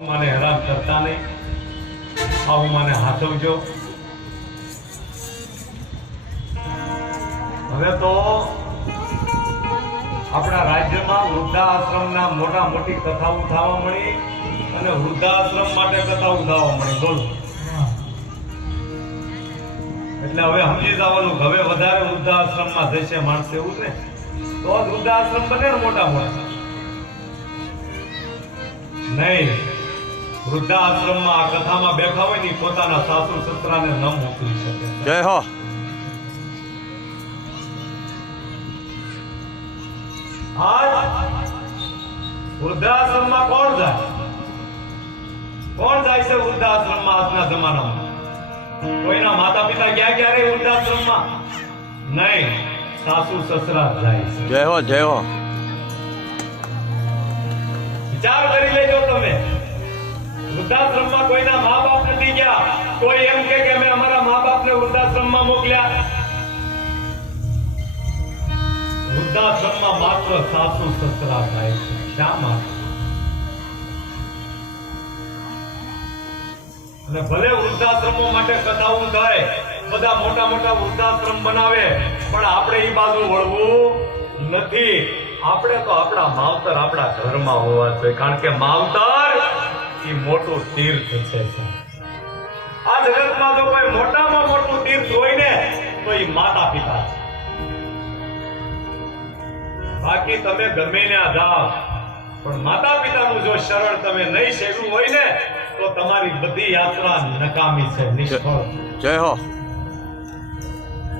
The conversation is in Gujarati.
મને હેરાન કરતા નહીં, આવું મને હાથવજો. હવે તો આપણા રાજ્યમાં વૃદ્ધાશ્રમના મોટી કથાઓ થવા મળી અને વૃદ્ધાશ્રમ માટે કથાઓ થવા મળી. બોલો, એટલે હવે સમજી જવાનું, હવે વધારે વૃદ્ધાશ્રમમાં જશે માણસ, એવું ને તો વૃદ્ધાશ્રમ બને ને મોટા નહીં. વૃદ્ધાશ્રમમાં આ કથામાં બેઠા હોય ને પોતાના સાસુ સસરાને ન મોકલી શકે. જય હો. આજ વૃદ્ધાશ્રમમાં કોણ જાય છે વૃદ્ધાશ્રમમાં આજના જમાનામાં? કોઈના માતા પિતા ગયા ક્યારે વૃદ્ધાશ્રમમાં? નહીં, સાસુ સસરા જાય છે. જય હો, જય હો. વિચાર કરી લેજો તમે, વૃદ્ધાશ્રમમાં કોઈના મા બાપ નથી ગયા. કોઈ એમ કે અમે અમારા મા બાપને વૃદ્ધાશ્રમમાં મોકલ્યા. વૃદ્ધાશ્રમમાં માત્ર સાસુ સસરા જાય છે. શા માટે? અને ભલે વૃદ્ધાશ્રમો માટે કથાઓ થાય, બધા મોટા વૃદ્ધાશ્રમ બનાવે, પણ આપણે એ બાજુ વળવું નથી. આપણે તો આપણા માવતર આપણા ઘરમાં હોવા જોઈએ, કારણ કે માવતર એ મોટું તીર્થ છે. આ જગતમાં જો કોઈ મોટામાં મોટું તીર્થ હોય ને તો એ માતા પિતા છે. બાકી તમે ગમે ત્યાં જાઓ, પણ માતા પિતાનું જો શરણ તમે નહીં સેવ્યું હોય ને તો તમારી બધી યાત્રા નકામી છે, નિષ્ફળ. જય હો.